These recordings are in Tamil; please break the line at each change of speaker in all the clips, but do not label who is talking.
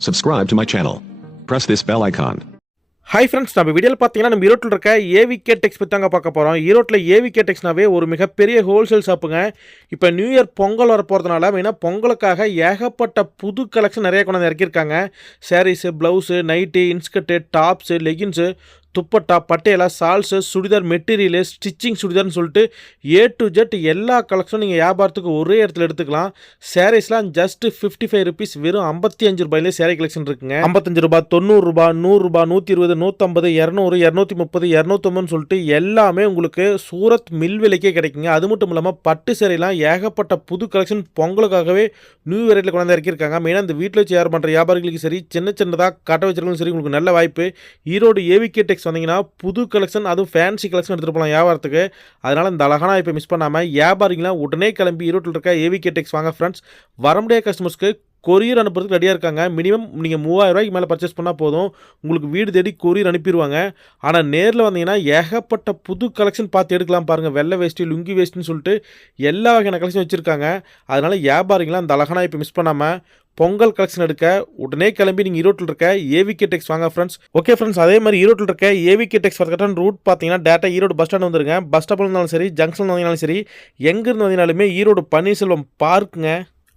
Subscribe to my channel. Press this bell icon.
Hi friends நம்ம வீடியோவில் பார்த்தீங்கன்னா நம்ம ஈரோட்டில் இருக்க ஏவிகே டெக்ஸ் பற்றி தாங்க பார்க்க போகிறோம் ஈரோட்டில் ஏவிகே டெக்ஸ்னாவே ஒரு மிகப்பெரிய ஹோல்சேல் ஷாப்புங்க இப்போ நியூ இயர் பொங்கல் வர போகிறதுனால மெயினாக பொங்கலுக்காக ஏகப்பட்ட புது கலெக்ஷன் நிறைய கொண்டாந்து இறக்கியிருக்காங்க saris blouse night inskirt tops leggings dupatta Patiala shawls churidar material stitching சுடிதார்னு சொல்லிட்டு ஏ டு ஜெட் எல்லா கலெக்ஷனும் நீங்கள் வியாபாரத்துக்கு ஒரே இடத்துல எடுத்துக்கலாம். சாரீஸ்லாம் ஜஸ்ட் ஃபிஃப்டி ஃபைவ் ருபீஸ் வெறும் ஐம்பத்தி அஞ்சு ரூபாயிலே சாரீ கலெக்ஷன் இருக்குங்க. ஐம்பத்தஞ்சு ரூபாய் தொண்ணூறு நூறுரூபா நூற்றி இருபது நூற்றம்பது இரநூறு இரநூத்தி முப்பது இரநூத்தொம்பதுன்னு சொல்லிட்டு எல்லாமே உங்களுக்கு சூரத் மில் விலைக்கே கிடைக்குங்க. அது மட்டும் இல்லாமல் பட்டு சேரீலாம் ஏகப்பட்ட புது கலெக்ஷன் பொங்கலுக்காகவே நியூ வெரைட்டியில் கொண்டாந்து இறக்கியிருக்காங்க. மெயினாக இந்த வீட்டில் வச்சு யார் பண்ணுற வியாபாரிகளுக்கு சரி சின்ன சின்னதாக கட்ட வச்சிருக்கணும் சரி உங்களுக்கு நல்ல வாய்ப்பு. ஈரோடு ஏவிகே டெக்ஸ் வந்தீங்கன்னா புது கலெக்ஷன் அதுவும் ஃபேன்சி கலெக்ஷன் எடுத்துகிட்டு போகலாம் வியாபாரத்துக்கு. அதனால் இந்த அழகான இப்போ மிஸ் பண்ணாமல் வியாபாரிங்களாம் உடனே கிளம்பி ஈரோட்டில் இருக்க ஏவிகே டெக்ஸ் வாங்க ஃப்ரெண்ட்ஸ் வர முடியாத கஸ்டமர்ஸ்க்கு கொரியர் அனுப்புறதுக்கு ரெடியாக இருக்காங்க. மினிமம் நீங்கள் மூவாயிரம் ரூபாய்க்கு மேலே பர்ச்சேஸ் பண்ணால் போதும். உங்களுக்கு வீடு தேடி கொரியர் அனுப்பிடுவாங்க ஆனால் நேரில் வந்தீங்கன்னா ஏகப்பட்ட புது கலெக்ஷன் பார்த்து எடுக்கலாம் பாருங்கள் வெள்ளை வேஸ்ட்டு லுங்கி வேஸ்ட்டுன்னு சொல்லிட்டு எல்லா வகையான கலெக்ஷன் வச்சுருக்காங்க. அதனால் வியாபாரிங்களாம் அந்த அழகான இப்போ மிஸ் பண்ணாமல் பொங்கல் கலெக்ஷன் எடுக்க உடனே கிளம்பி நீங்கள் ஈரோட்டில் இருக்க ஏவிகே டெக்ஸ் வாங்க ஃப்ரெண்ட்ஸ் ஓகே ஃப்ரெண்ட்ஸ் அதே மாதிரி ஈரோட்டில் இருக்க ஏவிகே டெக்ஸ் வரக்கட்டான ரூட் பார்த்தீங்கன்னா டேட்டா ஈரோடு பஸ் ஸ்டாண்ட் வந்துருங்க. பஸ் ஸ்டாப்பில் இருந்தாலும் சரி ஜங்ஷன் வந்தீங்கனாலும் சரி எங்கேருந்து வந்தீங்கனாலுமே ஈரோடு பன்னீர்செல்வம் பார்க்குங்க.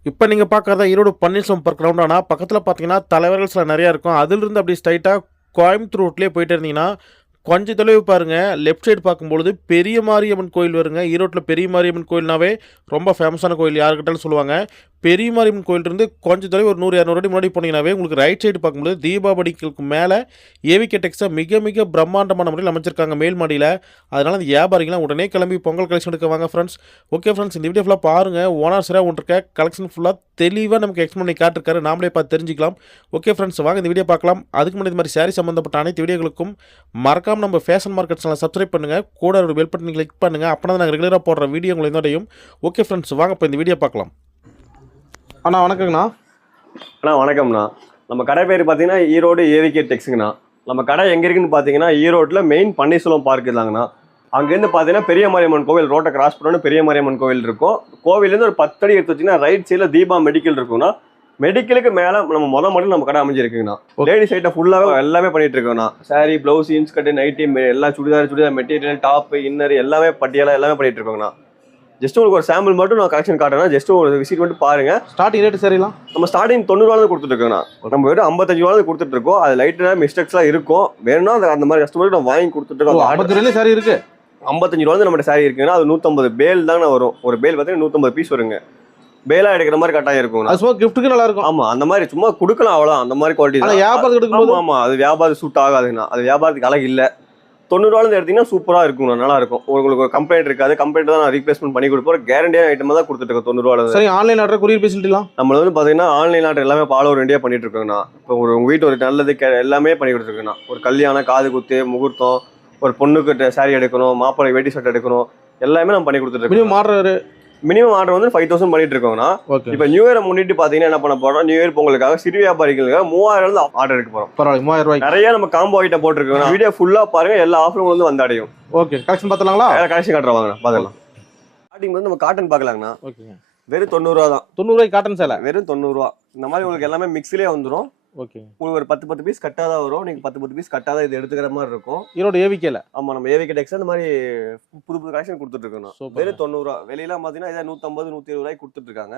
இப்போ நீங்கள் பார்க்குறதா ஈரோடு பன்னீர்செல்வம் பார்க் ரவுண்டானா பக்கத்தில் பார்த்தீங்கன்னா தலைவர்கள் சில நிறையா இருக்கும். அதிலிருந்து அப்படி ஸ்ட்ரைட்டாக கோயம்புத்தூர் ரோட்லேயே போயிட்டு இருந்தீங்கன்னா கொஞ்சம் தொலைவு பாருங்கள் லெஃப்ட் சைடு பார்க்கும்பொழுது பெரிய மாரியம்மன் கோயில் வருங்க. ஈரோட்டில் பெரிய மாரியம்மன் கோயில்னாவே ரொம்ப ஃபேமஸான கோயில். யாருக்கிட்டாலும் சொல்லுவாங்க. பெரியமாரியம்மன் கோயில் இருந்து கொஞ்சம் தொலைவு ஒரு நூறு இரநூறு அடி முன்னாடி போனீங்கன்னாவே உங்களுக்கு ரைட் சைடு பார்க்கும்போது தீபாவளிக்கு மேலே ஏவிகே டெக்ஸை மிக மிக பிரம்மாண்டமான முறையில் அமைச்சிருக்காங்க மேல் மாடியில். அதனால் அந்த வியாபாரிகளாம் உடனே கிளம்பி பொங்கல் கலெக்ஷன் எடுக்க வாங்க ஃப்ரெண்ட்ஸ் ஓகே ஃப்ரெண்ட்ஸ் இந்த வீடியோ ஃபுல்லாக பாருங்கள் ஓனர் சரியாக ஒன்று இருக்க கலெக்ஷன் ஃபுல்லாக தெளிவாக நமக்கு எக்ஸ்பிளைன் பண்ணி காட்டிருக்காரு. நாமளே பார்த்து தெரிஞ்சிக்கலாம். ஓகே ஃப்ரெண்ட்ஸ் வாங்க இந்த வீடியோ பார்க்கலாம். அதுக்கு முன்னாடி இந்த மாதிரி சாரி சம்மந்தப்பட்ட அனைத்து வீடியோகளுக்கும் மறக்காமல் நம்ம ஃபேஷன் மார்க்கெட் சேனல் சப்ஸ்கிரைப் பண்ணுங்கள் கூட ஒரு பெல் பட்டன் கிளிக் பண்ணுங்கள் அப்போ தான் நாங்கள் ரெகுலராக போடுற வீடியோ உங்களுக்கு ஓகே ஃப்ரெண்ட்ஸ் வாங்க இப்போ இந்த வீடியோ பார்க்கலாம். அண்ணா வணக்கங்கண்ணா.
அண்ணா வணக்கம்ண்ணா. நம்ம கடை பேர் பார்த்தீங்கன்னா ஈரோடு ஏவிகே டெக்ஸுங்கண்ணா நம்ம கடை எங்கே இருக்குன்னு பார்த்தீங்கன்னா ஈரோட்டில் மெயின் பன்னீர்செல்வம் பார்க் தாங்கண்ணா. அங்கேருந்து பார்த்தீங்கன்னா பெரிய மாரியம்மன் கோவில் ரோட்டை கிராஸ் பண்ணணும் பெரிய மாரியம்மன் கோவில் இருக்கும். கோவிலேருந்து ஒரு பத்தடி எடுத்து வச்சிங்கன்னா ரைட் சைடில் தீபா மெடிக்கல் இருக்கும்னா மெடிக்கலுக்கு மேலே நம்ம முத மட்டும் நம்ம கடை அமைஞ்சிருக்குங்கண்ணா. லேடிஸ் ஐட்டம் ஃபுல்லாகவே எல்லாமே பண்ணிட்டு இருக்கோம்ண்ணா. சாரி ப்ளவுஸ் இன்ஸ்கர்ட் நைட்டி எல்லாம் churidar churidar material top inner எல்லாமே பட்டியெல்லாம் எல்லாமே பண்ணிட்டு இருக்கோங்கண்ணா. ஜஸ்ட் உங்களுக்கு ஒரு சாம்பிள் மட்டும் நான் கலெக்ஷன் காட்டுறேன். ஜஸ்ட் ஒரு விசிட் மட்டும் பாருங்க.
ஸ்டார்டிங் ரேட்டு சரிலாம்
நம்ம ஸ்டார்டிங் தொண்ணூறுவாலும் கொடுத்துட்ருக்கோண்ணா நம்ம வெறும் ஐம்பத்தஞ்சு ரூபாய் கொடுத்துட்டு இருக்கோம் அது லைட்டாக மிஸ்டேக்ஸ்லாம் இருக்கும். வேணும்னா அந்த மாதிரி கஸ்டமருக்கு நம்ம வாங்கி கொடுத்துட்டு
ரெண்டு சாரி இருக்கு?
ஐம்பத்தஞ்சு ரூபா நம்ம சாரி இருக்குன்னா அது நூற்றம்பது பேல் தாங்க வரும். ஒரு பேல் பார்த்தீங்கன்னா நூற்றம்பது பீஸ் வருங்க. பேலா எடுக்கிற மாதிரி கட்டாயம் இருக்கும்
அது சும்மா கிஃப்ட்டுக்கு நல்லா இருக்கும்
ஆமா அந்த மாதிரி சும்மா கொடுக்கலாம் அவ்வளோ அந்த மாதிரி குவாலிட்டி
வியாபாரத்துக்கு
ஆமா அது வியாபாரம் சூட் ஆகாதுங்கண்ணா. அது வியாபாரத்துக்கு அழகு இல்லை. தொண்ணூறுவாலும் எடுத்தீங்கன்னா சூப்பராக இருக்கும் நல்லா இருக்கும். உங்களுக்கு ஒரு கம்ப்ளைண்ட் இருக்காது கம்ப்ளைண்ட் தான் நான் ரீப்ளேஸ்மெண்ட் பண்ணி கொடுப்போம் கேரண்டியான ஐட்டம் தான் கொடுத்துட்டு இருக்கோம் தொண்ணூறுவால
சரி ஆன்லைன் ஆர்டர் கொரியர் ஃபெசிலிட்டிலாம்
நம்ம வந்து பார்த்தீங்கன்னா ஆன்லைன் ஆர்டர் எல்லாமே ஃபாலோ ஒரு இண்டியா பண்ணிட்டு இருக்கோங்கண்ணா. இப்போ ஒரு உங்கள் வீட்டு ஒரு நல்லது கே எல்லாமே பண்ணி கொடுத்துருக்கேண்ணா ஒரு கல்யாணம் காது குத்து முகூர்த்தம் ஒரு பொண்ணுக்கு சாரி எடுக்கணும் மாப்பிள்ளை வேட்டி ஷர்ட் எடுக்கணும் எல்லாமே நம்ம பண்ணி கொடுத்துட்டு இருக்கோம்
ஆர்டர்
மினிமம் ஆர்டர் வந்து ஃபைவ் தௌசண்ட் பண்ணிட்டு இருக்கோங்கண்ணா.
ஓகே
இப்போ நியூ இயரை முன்னிட்டு பார்த்தீங்கன்னா என்ன பண்ண போறோம்? நியூ இயர் பொங்கலுக்காக சிறு வியாபாரிகளுக்காக மூவாயிரம் இருந்து ஆர்டர் எடுக்க போறோம்.
பரவாயில்ல மூவாயிரம் ரூபாய்க்கு.
நிறைய நம்ம காம்போ ஐட்டம் போட்டிருக்கோம் வீடியோ ஃபுல்லா பாருங்க எல்லா ஆஃபரும் வந்து வந்து அடையும்.
ஓகே கலெக்ஷன் பார்த்தலாங்களா
கலெக்ஷன் காட்டுறோம் வாங்கண்ணா பார்க்கலாம் ஸ்டார்டிங் வந்து நம்ம காட்டன் பார்க்கலாங்கண்ணா.
ஓகேங்க
வெறும் தொண்ணூறுவா தான்.
தொண்ணூறுவாய்க்கு காட்டன் சேலை?
வெறும் தொண்ணூறுவா இந்த மாதிரி உங்களுக்கு எல்லாமே மிக்ஸ்லேயே வந்துடும்
ஓகே.
உங்களுக்கு ஒரு பத்து பத்து பீஸ் கட்டாக தான் வரும். நீங்கள் பத்து பத்து பீஸ் கட்டாக தான் இது எடுத்துக்கிற மாதிரி இருக்கும்.
ஈரோடு ஏவிக்கேல
ஆமாம் நம்ம ஏவிகே டெக்ஸ் அந்த மாதிரி புது புது கலெக்ஷன் கொடுத்துட்ருக்கோம்
Super.
வெறும் தொண்ணூறுவா வெளியெல்லாம் பார்த்தீங்கன்னா இதை நூற்றம்பது நூற்றி இருபது ரூபாய்க்கு கொடுத்துட்ருக்காங்க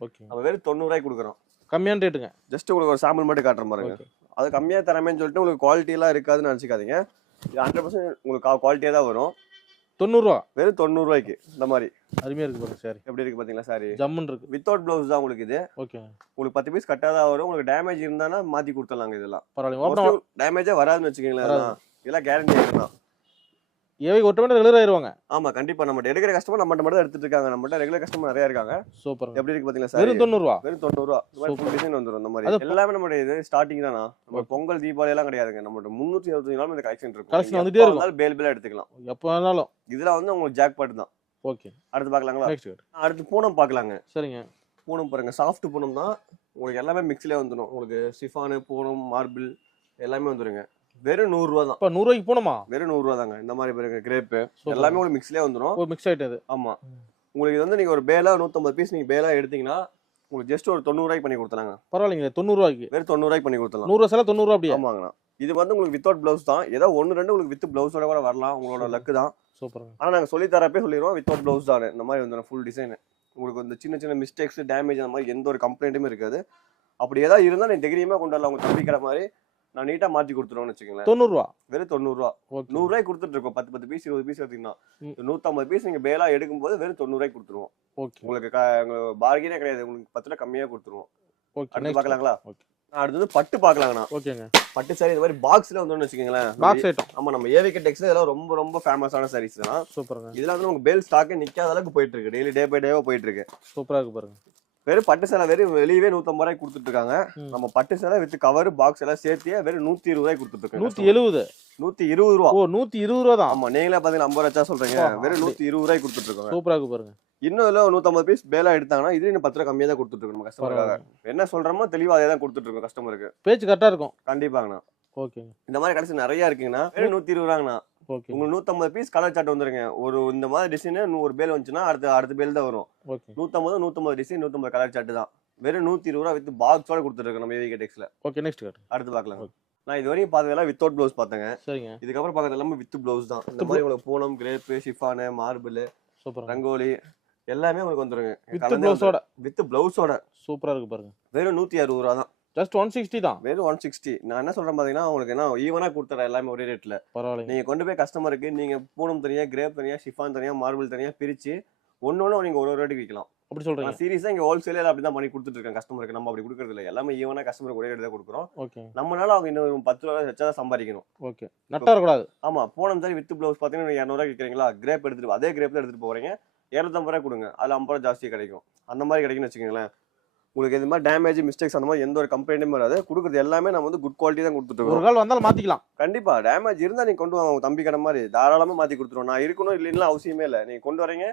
ஓகே.
நம்ம வெறும் தொண்ணூறுவாய்க்கு கொடுக்குறோம்.
கம்மியான ரேட்டுங்க
ஜஸ்ட் உங்களுக்கு ஒரு சாம்பிள் மட்டும் காட்டுற
ஓகே.
அது கம்மியாக தரமேன்னு சொல்லிட்டு உங்களுக்கு குவாலிட்டிலாம் இருக்காதுன்னு நினச்சிக்காதீங்க. இது ஹண்ட்ரட் பர்சன்ட் உங்களுக்கு குவாலிட்டியாக தான் வரும்.
தொண்ணூறுரூவா
வெறும் தொண்ணூறுவாய்க்கு இந்த மாதிரி.
அருமையாக இருக்கு பாருங்க சாரி
எப்படி இருக்கு பார்த்தீங்களா சாரி
ஜம்முன்னு இருக்கு.
வித்தவுட் ப்ளவுஸ் தான் உங்களுக்கு இது.
ஓகே
உங்களுக்கு பத்து பீஸ் கட்டாக தான் வரும் உங்களுக்கு டேமேஜ் இருந்தானா மாற்றி கொடுத்துடலாங்க இதெல்லாம்.
பரவாயில்ல
டேமேஜே வராதுன்னு. இதெல்லாம். இதெல்லாம் கேரண்டி தான்
ஏவிக்கு ஒட்டமே ரெகுலர் ஆயிருவாங்க.
ஆமா கண்டிப்பா. நம்ம எடுக்கிற கஸ்டமர் நம்மகிட்ட மட்டும் தான் எடுத்துட்டு இருக்காங்க. நம்மகிட்ட ரெகுலர் கஸ்டமர் நிறைய இருக்காங்க.
சூப்பர்
எப்படி இருக்கு பாத்தீங்களா
வெறும்
சார் வெறும் தொண்ணூறு ரூபா. இந்த மாதிரி
Super.
full design வந்துரும் இந்த மாதிரி. எல்லாமே நம்மளுடைய இது ஸ்டார்டிங் தானா? நம்ம பொங்கல் தீபாவளி எல்லாம் கிடையாதுங்க. நம்ம முன்னூத்தி அறுபத்தஞ்சு நாள் இந்த கலெக்ஷன் இருக்கும். நீங்க
வந்துட்டே இருக்கும்.
பேல் பேலா எடுத்துக்கலாம்.
எப்போ வேணாலும்.
இதுல வந்து உங்களுக்கு ஜாக் பாட் தான்.
ஓகே
அடுத்து பார்க்கலாங்களா?
நெக்ஸ்ட்
அடுத்து பூனம் பார்க்கலாங்க.
சரிங்க.
பூனம் பாருங்க. சாஃப்ட் பூனம் தான் உங்களுக்கு எல்லாமே மிக்ஸ்லயே வந்துடும் உங்களுக்கு சிஃபானு பூனம் மார்பிள் எல்லாமே வந்துருங்க. வெறும் நூறு ரூபா தான்.
இப்போ நூறுரூவாய்க்கு போகணுமா?
வெறும் நூறு ரூபா தாங்க. இந்த மாதிரி பாருங்க கிரேப்பு. எல்லாமே உங்களுக்கு மிக்ஸ்லயே வந்துடும்
ஓ மிக்ஸ் ஆயிட்டது
ஆமா. உங்களுக்கு இது வந்து நீங்க ஒரு பேலா நூத்தம்பது பீஸ் நீங்க பேலா எடுத்தீங்கன்னா உங்களுக்கு ஜஸ்ட் ஒரு தொண்ணூறுவாய்க்கு பண்ணி கொடுத்தலாங்க
பரவாயில்லைங்க தொண்ணூறுவாய்க்கு
வெறும் தொண்ணூறுவாய்க்கு பண்ணி கொடுத்துலாம்
நூறு சேலை தொண்ணூறுவா அப்படியே?
ஆமாங்கண்ணா. இது வந்து உங்களுக்கு வித்தவுட் பிளவுஸ் தான். ஏதோ ஒன்று ரெண்டு உங்களுக்கு வித் பிளவுஸோட கூட வரலாம். உங்களோட லக்கு தான்.
சூப்பருங்க.
ஆனால் நாங்கள் சொல்லி தரப்பே சொல்லிடுவோம். வித்தவுட் பிளவுஸ் தான். இந்த மாதிரி வந்து ஃபுல் டிசைன் உங்களுக்கு வந்து சின்ன சின்ன மிஸ்டேக்ஸ் டேமேஜ் அந்த மாதிரி எந்த ஒரு கம்ப்ளைண்ட்டுமே இருக்காது. அப்படி ஏதாவது இருந்தால் நீ தைரியமாக கொண்டு வரலாம். உங்க தம்பிக்கிற மாதிரி நான் நீட்டாக மாற்றி கொடுத்துருவோம்னு வச்சுக்கோங்களேன்.
தொண்ணூறுவா?
வெறும் தொண்ணூறுரூவா
ஓகே.
நூறுரூவாய்க்கு கொடுத்துட்டு இருக்கோம். பத்து பத்து பீஸ் இருபது பீஸ் எடுத்தீங்கன்னா.
ம்.
நூற்றம்பது பீஸ் நீங்கள் பேலா எடுக்கும்போது வெறும் தொண்ணூறுவாய்க்கு கொடுத்துருவோம்.
ஓகே.
உங்களுக்கு பார்கெனே கிடையாது. உங்களுக்கு பத்து ரூபா கம்மியாக கொடுத்துருவோம். அடுத்து. பார்க்கலாங்களா?
ஓகே.
அடுத்தது பட்டு பார்க்கலாங்கண்ணா.
ஓகேங்க.
பட்டு சாரி இந்த மாதிரி பாக்ஸ்ல வந்தோம்னு வச்சுக்கோங்களேன்.
பாக்ஸ் ஐட்டம்
ஆமா நம்ம ஏவிகே டெக்ஸ்ல இதெல்லாம் ரொம்ப ரொம்ப ஃபேமஸான சாரீஸ் தான்.
சூப்பருங்க.
இதெல்லாம் வந்து நமக்கு பேல் ஸ்டாக்கே நிக்காத அளவுக்கு போயிட்டு இருக்கு. டெய்லி டே பை டேவா போயிட்டு இருக்கு.
சூப்பரா இருக்கு பாருங்க.
வெறும் பட்டு சேலை வெறும் வெளியவே நூத்தம்பது ரூபாய்க்கு கொடுத்துட்டு இருக்காங்க. நம்ம பட்டு சேலை வித் கவர் பாக்ஸ் எல்லாம் சேர்த்தியே வெறும் நூத்தி இருபது ரூபாய்க்கு கொடுத்துட்டு இருக்காங்க
நூத்தி எழுபது
நூத்தி இருபது ரூபா.
ஓ நூத்தி இருபது ரூபா தான்?
ஆமா நீங்களே பாத்தீங்கன்னா ஐம்பது ரூபா சொல்றீங்க. வெறும். நூத்தி இருபது ரூபாய்க்கு கொடுத்துட்டு இருக்காங்க
சூப்பரா பாருங்க.
இன்னும் இதுல நூத்தம்பது பீஸ் பேலா எடுத்தாங்கன்னா இது இன்னும் பத்து ரூபா கம்மியா தான் கொடுத்துட்டு இருக்கோம் கஸ்டமருக்காக என்ன சொல்றோமோ தெளிவா அதே தான் கொடுத்துட்டு இருக்கோம் கஸ்டமருக்கு
பேச்சு கரெக்டா இருக்கும்.
கண்டிப்பாங்கண்ணா.
ஓகேங்க.
இந்த மாதிரி கடைசி நிறைய இருக்குங்கண்ணா. நூத்தி இருபது ரூபாங்கண்ணா.
ஓகே
உங்களுக்கு நூத்தம்பது பீஸ் கலர் சார்ட் வந்துருங்க. ஒரு இந்த மாதிரி டிசைன் நூறு பேல் வந்துச்சுன்னா அடுத்த அடுத்த பேல் தான் வரும். நூத்தம்பது நூத்தம்பது டிசைன் நூத்தம்பது கலர் சார்ட் தான். வெறும் நூத்தி இருபது ரூபா வித் பாக்ஸோட கொடுத்துருக்கோம் நம்ம ஏவிகே டெக்ஸ்ல
ஓகே நெக்ஸ்ட்
அடுத்து பார்க்கலாம். நான் இது வரைக்கும் பார்த்ததெல்லாம் வித்தவுட் ப்ளவுஸ் பார்த்தேங்க.
சரிங்க.
இதுக்கப்புறம் பார்க்கறது எல்லாமே வித் ப்ளவுஸ் தான். இந்த மாதிரி உங்களுக்கு Poonam crepe chiffon marble
super
rangoli எல்லாமே உங்களுக்கு வந்துருங்க.
வித் ப்ளவுஸோட
வித் ப்ளவுஸோட
சூப்பரா இருக்கு பாருங்க.
வெறும் நூத்தி அறுபது ரூபா தான்.
ஜஸ்ட் ஒன் சிக்ஸ்டி தான்.
வெறும் ஒன் சிக்ஸ்டி நான் என்ன சொல்றேன் பாத்தீங்கன்னா உங்களுக்கு என்ன ஈவனா கொடுத்துறேன் எல்லாமே ஒரே ரேட்ல
பரவாயில்லைங்க.
நீங்க கொண்டு போய் கஸ்டமருக்கு நீங்க பூனம் தனியா கிரேப் தனியா ஷிஃபான் தனியா மார்பிள் தனியா பிரிச்சு ஒன்னு ஒன்று நீங்க ஒரு ஒரு ரேட்டுக்கு விற்கலாம்
அப்படி சொல்றீங்க.
நான் சீரியஸா இங்க ஹோல்சேலே அப்படி தான் பண்ணி கொடுத்துட்டு இருக்கேன் கஸ்டமருக்கு நம்ம அப்படி கொடுக்கறது இல்லை. எல்லாமே ஈவனா கஸ்டமருக்கு ஒரே ரேட் தான் கொடுக்குறோம்.
ஓகே
நம்மளால அவங்க இன்னும் பத்து ரூபா வச்சா தான் சம்பாதிக்கணும்.
ஓகே நட்டா இருக்கக்கூடாது.
ஆமா பூனம் சாரி வித் ப்ளவுஸ் பார்த்தீங்கன்னா இரநூறுவா விற்கிறீங்களா கிரேப் எடுத்துட்டு அதே கிரேப் தான் எடுத்துட்டு போறீங்க. இரநூத்தம்பது ரூபா கொடுங்க. அதுல ஐம்பது ரூபா ஜாஸ்தியாக கிடைக்கும். அந்த மாதிரி கிடைக்கும்னு வச்சுக்கோங்களேன். உங்களுக்கு இந்த மாதிரி டேமேஜ் மிஸ்டேக்ஸ் அந்த மாதிரி எந்த ஒரு கம்ப்ளைண்ட்டும் வராது. கொடுக்குறது எல்லாமே நம்ம வந்து குட் குவாலிட்டி தான் கொடுத்துட்டு
ஒரு கால் வந்தாலும் மாத்திக்கலாம்.
கண்டிப்பா. டேமேஜ் இருந்தா நீங்க கொண்டு வாங்க. தம்பி கடை மாதிரி தாராளமா மாத்தி கொடுத்துருவோம். நான் இருக்கணும் இல்லைன்னா அவசியமே இல்லை. நீங்க கொண்டு வரீங்க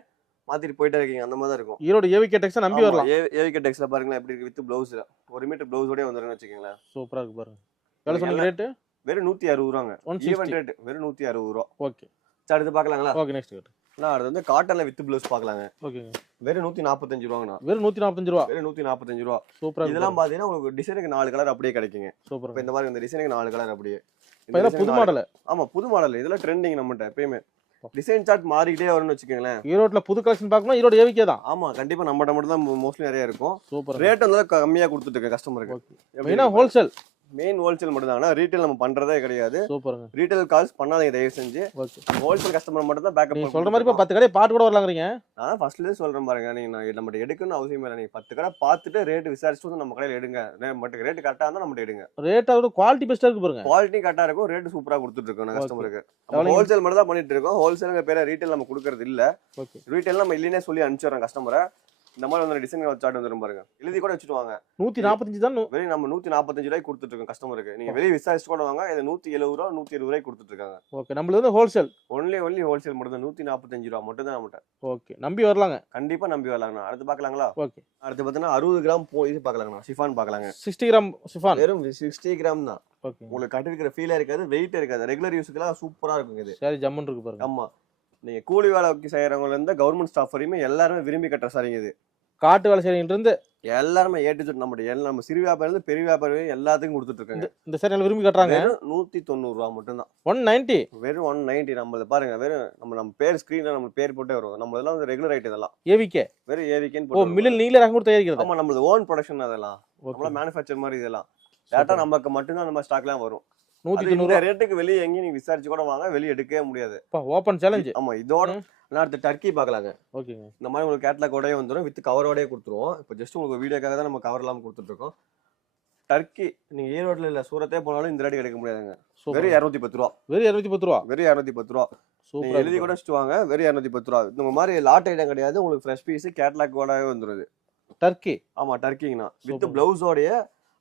மாத்திட்டு போயிட்டே இருக்கீங்க. அந்த மாதிரி தான் இருக்கும்.
ஈரோடு ஏவிகே டெக்ஸை நம்பி வரலாம்.
ஏவிகே டெக்ஸ்ல பாருங்களேன் எப்படி இருக்கு வித் பிளவுஸ் ஒரு மீட்டர் பிளவுஸோடய வந்துருன்னு வச்சுக்கோங்களேன்.
சூப்பரா இருக்கு பாருங்க. எவ்வளவு சொன்னீங்க ரேட்டு
வெறும் நூத்தி அறுபது ரூபாங்க.
ஒன்
ஈவன் ரேட் வெறும் நூத்தி அறுபது ரூபா.
ஓகே
சரி, அடுத்து பார்க்கலாங்களா?
ஓகே நெக்ஸ்ட்
நான் அடுத்து வந்து காட்டன்ல வித் பிளவுஸ் பார்க்கலாங்க.
ஓகேங்க
வெறும் நூத்தி நாற்பத்தஞ்சு ரூபாங்கண்ணா.
வெறும் நூத்தி நாற்பத்தஞ்சு ரூபா?
வெறும் நூத்தி நாற்பத்தஞ்சு ரூபா
சூப்பரா
இதெல்லாம் பாத்தீங்கன்னா உங்களுக்கு டிசைனுக்கு நாலு கலர் அப்படியே கிடைக்குங்க.
சூப்பரா
இந்த மாதிரி இந்த டிசைனுக்கு நாலு கலர் அப்படியே.
புது மாடல்
ஆமா புது மாடல் இதெல்லாம் ட்ரெண்டிங் நம்மகிட்ட எப்பயுமே. டிசைன் சார்ட் மாறிக்கிட்டே வரும்னு வச்சுக்கோங்களேன்.
ஈரோட்ல புது கலெக்ஷன் பார்க்கணும் ஈரோடு ஏவிகே தான்.
ஆமா கண்டிப்பா நம்மகிட்ட மட்டும் தான் மோஸ்ட்லி நிறைய இருக்கும்.
சூப்பர்
ரேட் வந்து கம்மியா கொடுத்துட்டு இருக்கேன் கஸ்டமருக்கு
மெயினா ஹோல்சேல்
மெயின் ஹோல்சேல் மட்டும் தான் ரீட்டைல் நம்ம பண்றதே கிடையாது.
சூப்பருங்க.
ரீட்டைல் கால்ஸ் பண்ணாதீங்க தயவு செஞ்சு ஹோல்சேல் கஸ்டமர் மட்டும் தான் பேக்கப்
சொல்ற மாதிரி இப்போ பத்து கடை பாட்டு கூட வரலாங்கிறீங்க?
நான் ஃபர்ஸ்ட்லேயே சொல்றேன் பாருங்க. நீங்க நான் நம்மகிட்ட எடுக்கணும்னு அவசியம் இல்லை. நீங்க பத்து கடை பார்த்துட்டு ரேட் விசாரிச்சுட்டு வந்து நம்ம கடையில் எடுங்க. மட்டும் ரேட் கரெக்டாக இருந்தால் நம்மகிட்ட எடுங்க.
ரேட் அதோட குவாலிட்டி பெஸ்டா இருக்கு பாருங்க.
குவாலிட்டி கரெக்டாக இருக்கும். ரேட் சூப்பராக கொடுத்துட்டு இருக்கோம். கஸ்டமருக்கு ஹோல்சேல் மட்டும் தான் பண்ணிட்டு இருக்கோம் ஹோல்சேலுங்க பேர ரீட்டைல் நம்ம கொடுக்கறது இல்ல. ரீட்டைல் நம்ம இல்லைன்னே சொல்லி அனுப்பிச்சிடுறோம் கஸ்டமரை இந்த மாதிரி வந்து டிசைன் சார்ட் வந்துரும் பாருங்க. எழுதி கூட வச்சுட்டு வாங்க.
நூத்தி நாற்பத்தஞ்சு தான்
வெளியே நம்ம நூத்தி நாற்பத்தஞ்சு ரூபாய்க்கு கொடுத்துட்டு இருக்கோம் கஸ்டமருக்கு நீங்க வெளியே விசாரிச்சு கூட வாங்க இது நூத்தி எழுபது ரூபா நூத்தி இருபது ரூபாய்க்கு கொடுத்துட்டு இருக்காங்க.
ஓகே நம்மளது வந்து ஹோல்சேல்
ஒன்லி ஒன்லி ஹோல்சேல் மட்டும் தான் நூத்தி நாற்பத்தஞ்சு ரூபா மட்டும் தான் நம்மகிட்ட
ஓகே நம்பி வரலாங்க.
கண்டிப்பா நம்பி வரலாங்கண்ணா. அடுத்து பார்க்கலாங்களா?
ஓகே.
அடுத்து பார்த்தீங்கன்னா அறுபது கிராம் போ இது பார்க்கலாங்கண்ணா. சிஃபான் பார்க்கலாங்க.
சிக்ஸ்டி கிராம் சிஃபான்
வெறும் சிக்ஸ்டி கிராம் தான்.
ஓகே.
உங்களுக்கு கட்டிருக்கிற ஃபீலே இருக்காது வெயிட் இருக்காது. ரெகுலர் யூஸுக்குலாம் சூப்பரா இருக்கும் இது.
சரி ஜம்முன் இருக்கு பாருங்க.
ஆமா. நீங்க கூலி வேலைக்கு செய்யறவங்கல இருந்து கவர்மெண்ட் ஸ்டாஃப் வரையுமே எல்லாருமே விரும்பி கட்டுற சரிங்க இது.
காட்டு வேலை செய்யறவங்க இருந்து
எல்லாருமே ஏ டு Z நம்முடைய எல்லாம் நம்ம சிறு வியாபாரம் இருந்து பெரிய வியாபாரம் எல்லாத்துக்கும் கொடுத்துட்டு இருக்காங்க.
இந்த சரி நல்லா விரும்பி கட்டுறாங்க.
வெறும் நூத்தி தொண்ணூறு ரூபா மட்டும்தான்.
ஒன் நைன்டி
வெறும் ஒன் நைன்டி நம்மளது பாருங்க வெறும் நம்ம நம்ம பேர் ஸ்கிரீன்ல நம்ம பேர் போட்டே வரும் நம்ம இதெல்லாம் வந்து ரெகுலர் ஐட்டம் இதெல்லாம்.
ஏவிகே
வெறும் ஏவிக்கேன்னு
ஓ மில்லில் நீங்களே ரகம் கொடுத்து தயாரிக்கிறது
ஆமா நம்மளது ஓன் ப்ரொடக்ஷன் அதெல்லாம். நம்மள மேனுஃபேக்சர் மாதிரி இதெல்லாம். டேட்டா நமக்கு மட்டும்தான் நம்ம ஸ்டாக்லாம் வரும்.
நூத்தி தொண்ணூறு
ரேட்டுக்கு வெளியே எங்கேயும் நீங்க விசாரிச்சு கூட வாங்க வெளியே எடுக்கவே முடியாது.
ஓப்பன் சேலஞ்சு
ஆமா இதோட நான் அடுத்து டர்க்கி பார்க்கலாங்க.
ஓகேங்க.
இந்த மாதிரி உங்களுக்கு கேட்லாகோடயே வந்துடும் வித் கவரோடயே கொடுத்துருவோம். இப்போ ஜஸ்ட் உங்களுக்கு வீடியோக்காக தான் நம்ம கவர் இல்லாமல் கொடுத்துட்ருக்கோம். டர்க்கி நீங்க ஈரோட்ல இல்ல சூரத்தே போனாலும் இந்த ரேட் கிடைக்க முடியாதுங்க. வெறும் இரநூத்தி பத்து ரூபா.
வெறும் இருநூத்தி பத்து ரூபா?
வெறும் இரநூத்தி பத்து ரூபா.
சூப்பர்
எழுதி கூட வச்சுட்டு வாங்க வெறும் இரநூத்தி பத்து ரூபா. இந்த மாதிரி லாட் ஐட்டம் கிடையாது உங்களுக்கு ஃப்ரெஷ் பீஸ் கேட்லாகோடவே வந்துருது.
டர்க்கி
ஆமா டர்க்கிங்கண்ணா வித். பிளவுஸோடைய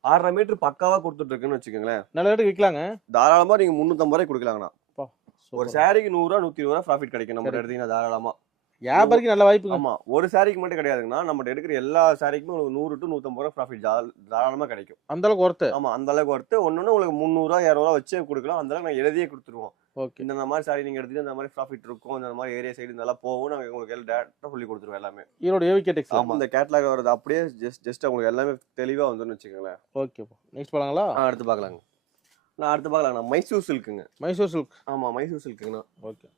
ஆறரை மீட்டர் பக்காவா கொடுத்துட்டு இருக்குன்னு வச்சுக்கோங்களேன்.
நல்ல ரேட்டுக்கு விற்கலாங்க
தாராளமா நீங்க முந்நூற்றம்பது ரூபாய் கொடுக்கலாங்கண்ணா. ஒரு சாரிக்கு நூறுரூவா நூற்றி இருபது ரூபா ப்ராஃபிட் கிடைக்கும் நம்ம. எடுத்தீங்கன்னா தாராளமா.
வியாபாரிக்கு நல்ல வாய்ப்புங்க.
ஆமா ஒரு சாரிக்கு மட்டும் கிடையாதுங்கண்ணா. நம்ம எடுக்கிற எல்லா சாரிக்குமே உங்களுக்கு நூறு டு நூற்றம்பது ரூபா ப்ராஃபிட் தாராளமா கிடைக்கும்.
அந்த அளவுக்கு ஒர்த்து
ஆமா அந்த அளவுக்கு ஒருத்து ஒன்னொன்னு உங்களுக்கு முந்நூறுவா இரநூறுவா வச்சே கொடுக்கலாம். அந்த அளவுக்கு நாங்கள் எழுதியே கொடுத்துருவோம்.
ஓகே.
இந்த மாதிரி சாரி நீங்க எடுத்துட்டு இந்த மாதிரி ப்ராஃபிட் இருக்கும். இந்த மாதிரி ஏரியா சைடு நல்லா போகும். நாங்க உங்களுக்கு எல்லாம் டேரக்டா சொல்லி கொடுத்துருவோம் எல்லாமே.
ஈரோடு ஏவிகே டெக்ஸ்
ஆமா இந்த கேட்லாக் வரது அப்படியே ஜஸ்ட் ஜஸ்ட் உங்களுக்கு எல்லாமே தெளிவா வந்துன்னு வச்சுக்கோங்களேன்.
ஓகேப்பா நெக்ஸ்ட் போலாங்களா?
ஆ, அடுத்து பார்க்கலாங்க. நான் அடுத்து பார்க்கலாங்கண்ணா. மைசூர் சில்க்குங்க
மைசூர் சில்க்
ஆமா மைசூர் சில்க்குங்கண்ணா
ஓகே